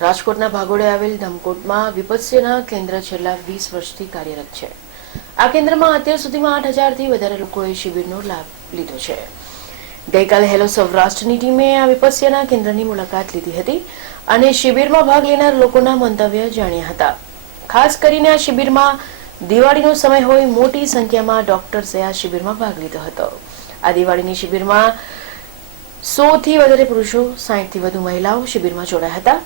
રાજકોટના ભાગોળે આવેલ ધમકોટમાં વિપત્સ્યના કેન્દ્ર છેલ્લા વીસ વર્ષથી કાર્યરત છે. આ કેન્દ્રમાં અત્યાર સુધીમાં આઠ હજારથી વધારે લોકોએ શિબિરનો લાભ લીધો છે. ગઈકાલે હેલો સૌરાષ્ટ્રની ટીમે આ વિપસ્યના કેન્દ્રની મુલાકાત લીધી હતી અને શિબિરમાં ભાગ લેનાર લોકોના મંતવ્ય જાણ્યા હતા. ખાસ કરીને આ શિબિરમાં દિવાળીનો સમય હોય મોટી સંખ્યામાં ડોક્ટર્સે આ શિબિરમાં ભાગ લીધો હતો. આ દિવાળીની શિબિરમાં સો થી વધારે પુરુષો સાઠથી વધુ મહિલાઓ શિબિરમાં જોડાયા હતા.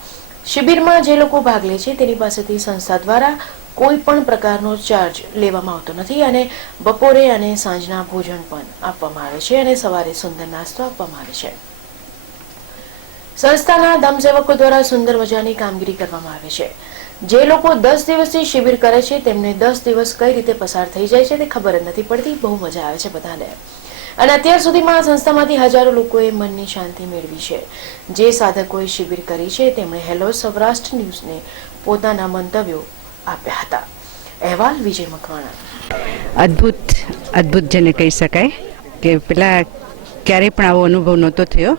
શિબિરમાં જે લોકો ભાગ લે છે, તેની પાસેથી સંસ્થા દ્વારા કોઈ પણ પ્રકારનો ચાર્જ લેવામાં આવતો નથી અને બપોરે અને સાંજના ભોજન પણ આપવામાં આવે છે અને સવારે સુંદર નાસ્તો આપવામાં આવે છે. સંસ્થાના ધમસેવકો દ્વારા સુંદર મજાની કામગીરી કરવામાં આવે છે. જે લોકો દસ દિવસથી શિબિર કરે છે, તેમને દસ દિવસ કઈ રીતે પસાર થઈ જાય છે, તે ખબર જ નથી પડતી. બહુ મજા આવે છે બધાને. અને અત્યાર સુધીમાં આ સંસ્થામાંથી હજારો લોકોએ મનની શાંતિ મેળવી છે. જે સાધકોએ શિબિર કરી છે, તેમણે હેલો સૌરાષ્ટ્ર ન્યૂઝને પોતાના મંતવ્યો આપ્યા હતા. અહેવાલ વિજય મકવાણા. અદ્ભુત અદ્ભુત જેને કહી શકાય કે પેલા ક્યારેય પણ આવો અનુભવ નહોતો થયો.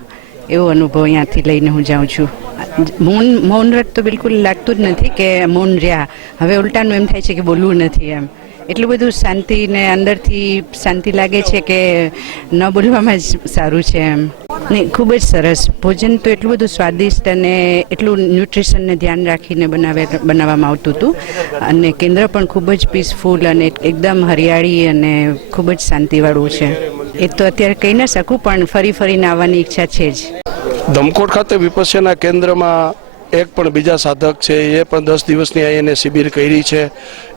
એવો અનુભવ અહીંયાથી લઈને હું જાઉં છું. મૌન મૌન વ્રત તો બિલકુલ લાગતું જ નથી કે મૌન રહ્યા. હવે ઉલટાનું એમ થાય છે કે બોલવું નથી એમ. એટલું બધું શાંતિ ને અંદરથી શાંતિ લાગે છે કે ન બોલવામાં જ સારું છે એમ. ને ખૂબ જ સરસ. ભોજન તો એટલું બધું સ્વાદિષ્ટ અને એટલું ન્યુટ્રિશનને ધ્યાન રાખીને બનાવે, બનાવવામાં આવતું હતું. અને કેન્દ્ર પણ ખૂબ જ પીસફુલ અને એકદમ હરિયાળી અને ખૂબ જ શાંતિવાળું છે. એ તો અત્યારે કહી ન શકું, પણ ફરી ફરીને આવવાની ઈચ્છા છે જ. ધમકોટ ખાતે વિપસ્યના કેન્દ્રમાં એક પણ બીજા સાધક છે, એ પણ દસ દિવસની આ એને શિબિર કરી છે.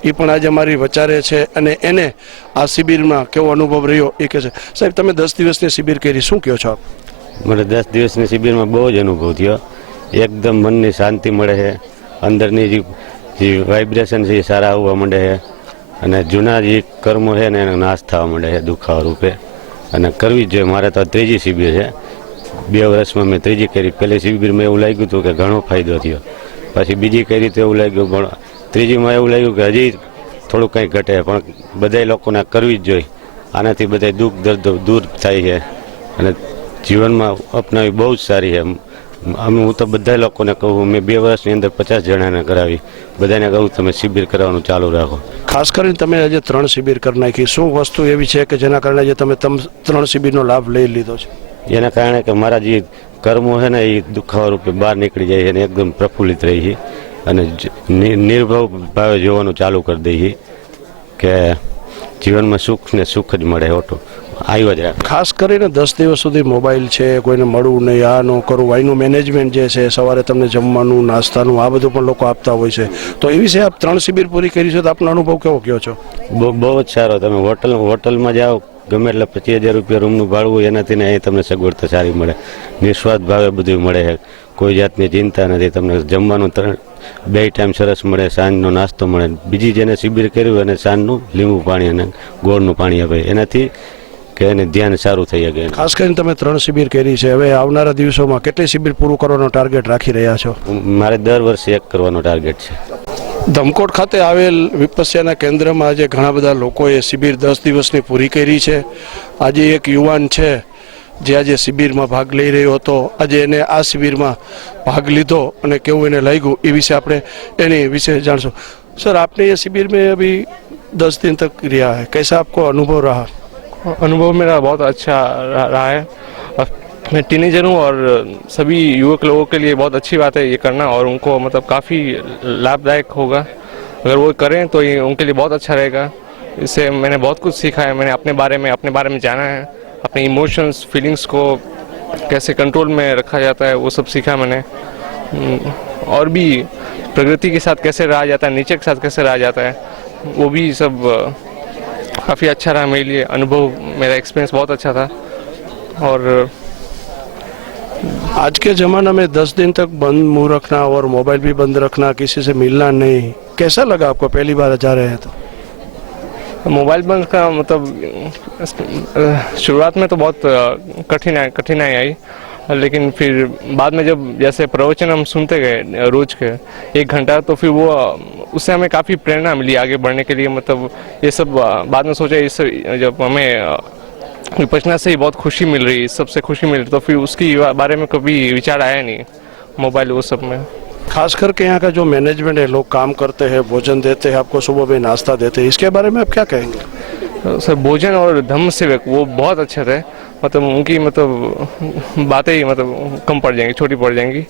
એ પણ આજે અમારી વચારે છે અને એને આ શિબિરમાં કેવો અનુભવ રહ્યો એ કહે છે. સાહેબ, તમે દસ દિવસની શિબિર કરી, શું કહો છો? મને દસ દિવસની શિબિરમાં બહુ જ અનુભવ થયો. એકદમ મનની શાંતિ મળે છે. અંદરની જે વાઇબ્રેશન છે એ સારા આવવા માંડે છે. અને જૂના જે કર્મો છે ને એનો નાશ થવા માંડે છે દુખાવા રૂપે. અને કરવી જ જોઈએ. મારે તો ત્રીજી શિબિર છે. બે વર્ષમાં મેં ત્રીજી કરી. પહેલી શિબિરમાં એવું લાગ્યું હતું કે ઘણો ફાયદો થયો. પછી બીજી કરી તો એવું લાગ્યું, પણ ત્રીજીમાં એવું લાગ્યું કે હજી થોડું કંઈ ઘટે, પણ બધા લોકોને કરવી જ જોઈએ. આનાથી બધા દુઃખ, દર્દ દૂર થાય છે. અને જીવનમાં અપનાવી બહુ જ સારી છે. અમે હું તો બધા લોકોને કહું મેં બે વર્ષની અંદર પચાસ જણાને કરાવી. બધાને કહું તમે શિબિર કરવાનું ચાલુ રાખો. ખાસ કરીને તમે આજે ત્રણ શિબિર કરી નાખી. શું વસ્તુ એવી છે કે જેના કારણે આજે તમે ત્રણ શિબિરનો લાભ લઈ લીધો છે? એના કારણે કે મારા જે કર્મો છે ને એ દુખાવા રૂપે બહાર નીકળી જાય છે અને એકદમ પ્રફુલ્લિત રહી છે અને નિર્ભવ ભાવે જોવાનું ચાલુ કરી દઈએ કે જીવનમાં સુખ ને સુખ જ મળે ઓટો. આવ્યો જ ખાસ કરીને દસ દિવસ સુધી મોબાઈલ છે કોઈને મળવું નહીં આ ન કરવું. આનું મેનેજમેન્ટ જે છે સવારે તમને જમવાનું નાસ્તાનું આ બધું પણ લોકો આપતા હોય છે. તો એ વિશે આપ ત્રણ શિબિર પૂરી કરી છે તો આપનો અનુભવ કેવો કયો છો? બહુ જ સારો. તમે હોટલ હોટલમાં જાઓ ગમે એટલે પચીસ હજાર રૂપિયા રૂમનું ભાડું હોય એનાથી અહીં તમને સગવડતા સારી મળે. નિસ્વાર્થ ભાવે બધું મળે છે. કોઈ જાતની ચિંતા નથી. તમને જમવાનું ત્રણ બે ટાઈમ સરસ મળે સાંજનો નાસ્તો મળે. બીજી જેને શિબિર કર્યું અને સાંજનું લીંબુ પાણી અને ગોળનું પાણી આપે. એનાથી કે એને ધ્યાન સારું થઈ શકે ખાસ કરીને તમે ત્રણ શિબિર કરી છે. હવે આવનારા દિવસોમાં કેટલી શિબિર પૂરું કરવાનો ટાર્ગેટ રાખી રહ્યા છો? મારે દર વર્ષે એક કરવાનો ટાર્ગેટ છે. ધમકોટ ખાતે આવેલ વિપસ્યાના કેન્દ્રમાં આજે ઘણા બધા લોકોએ શિબિર દસ દિવસની પૂરી કરી છે આજે એક યુવાન છે જે આજે શિબિરમાં ભાગ લઈ રહ્યો હતો આજે એને આ શિબિરમાં ભાગ લીધો અને કેવું એને લાગ્યું એ વિશે આપણે એની વિશે જાણશું सर आपने ये शिविर में अभी दस दिन तक रिया है कैसा आपको अनुभव रहा अनुभव मेरा बहुत अच्छा रहा रहा है और मैं टीनेजर हूँ और सभी युवक लोगों के लिए बहुत अच्छी बात है ये करना और उनको मतलब काफ़ी लाभदायक होगा। अगर वो करें तो ये उनके लिए बहुत अच्छा रहेगा। इससे मैंने बहुत कुछ सीखा है मैंने अपने बारे में अपने बारे में जाना है अपने इमोशंस फीलिंग्स को कैसे कंट्रोल में रखा जाता है वो सब सीखा मैंने। हम्म, और भी प्रगति के साथ कैसे रहा जाता है नीचे के साथ कैसे रहा जाता है वो भी सब काफ़ी अच्छा रहा मेरे लिए। अनुभव मेरा एक्सपीरियंस बहुत अच्छा था। और आज के ज़माना में दस दिन तक बंद मुँह रखना और मोबाइल भी बंद रखना, किसी से मिलना नहीं। कैसा लगा आपको? पहली बार जा रहे हैं तो। मोबाइल बंद का मतलब शुरुआत में तो बहुत कठिनाई कठिनाई आई। लेकिन फिर बाद में जब जैसे प्रवचन हम सुनते गए, रोज के एक घंटा तो फिर वो, उससे हमें काफ़ी प्रेरणा मिली आगे बढ़ने के लिए। मतलब ये सब बाद में सोचा, इस जब हमें विपचना से ही बहुत खुशी मिल रही है। सबसे खुशी मिल रही तो फिर उसकी बारे में कभी विचार आया नहीं मोबाइल वो सब में। खास करके यहाँ का जो मैनेजमेंट है लोग काम करते हैं भोजन देते हैं आपको सुबह में नाश्ता देते हैं इसके बारे में आप क्या कहेंगे? सर भोजन और धम्म सेवक वो बहुत अच्छे थे। मतलब उनकी मतलब बातें ही मतलब कम पड़ जाएँगी छोटी पड़ जाएँगी।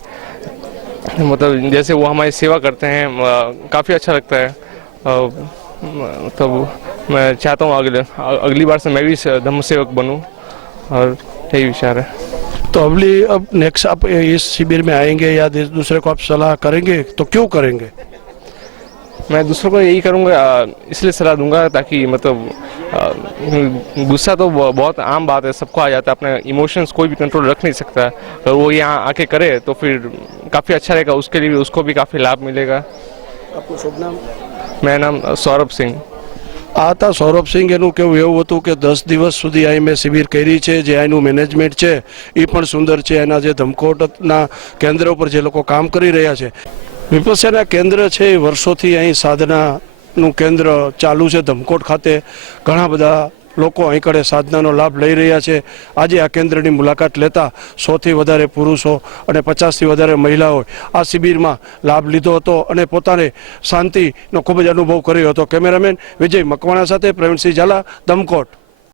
मतलब जैसे वो हमारी सेवा करते हैं काफ़ी अच्छा लगता है। मतलब मैं चाहता हूँ अगले अगली बार से मैं भी धम्म सेवक बनूँ और यही विचार है। तो अगली अब नेक्स्ट आप इस शिविर में आएँगे या दूसरे को आप सलाह करेंगे तो क्यों करेंगे? मैं दूसरों को यही करूँगा इसलिए सलाह दूँगा ताकि मतलब गुस्सा तो बहुत आम बात है सबको आ जाता है अपने इमोशंस कोई भी कंट्रोल रख नहीं सकता। अगर वो यहाँ आके करे तो फिर काफ़ी अच्छा रहेगा उसके लिए भी उसको भी काफ़ी लाभ मिलेगा। आपको शुभ नाम? मेरा नाम सौरभ सिंह। આ હતા સૌરભસિંહ એનું કેવું એવું હતું કે દસ દિવસ સુધી અહીં મેં શિબિર કરી છે, જે અહીંનું મેનેજમેન્ટ છે એ પણ સુંદર છે. એના જે ધમકોટના કેન્દ્ર ઉપર જે લોકો કામ કરી રહ્યા છે. વિપસ્યાના કેન્દ્ર છે એ વર્ષોથી અહીં સાધનાનું કેન્દ્ર ચાલુ છે ધમકોટ ખાતે. ઘણા બધા લોકો અહીં કડે સાધનાનો લાભ લઈ રહ્યા છે. આજે આ કેન્દ્રની મુલાકાત લેતા સોથી વધારે પુરુષો અને પચાસથી વધારે મહિલાઓએ આ શિબિરમાં લાભ લીધો હતો અને પોતાને શાંતિનો ખૂબ જ અનુભવ કર્યો હતો. કેમેરામેન વિજય મકવાણા સાથે પ્રવીણસિંહ ઝાલા, દમકોટ.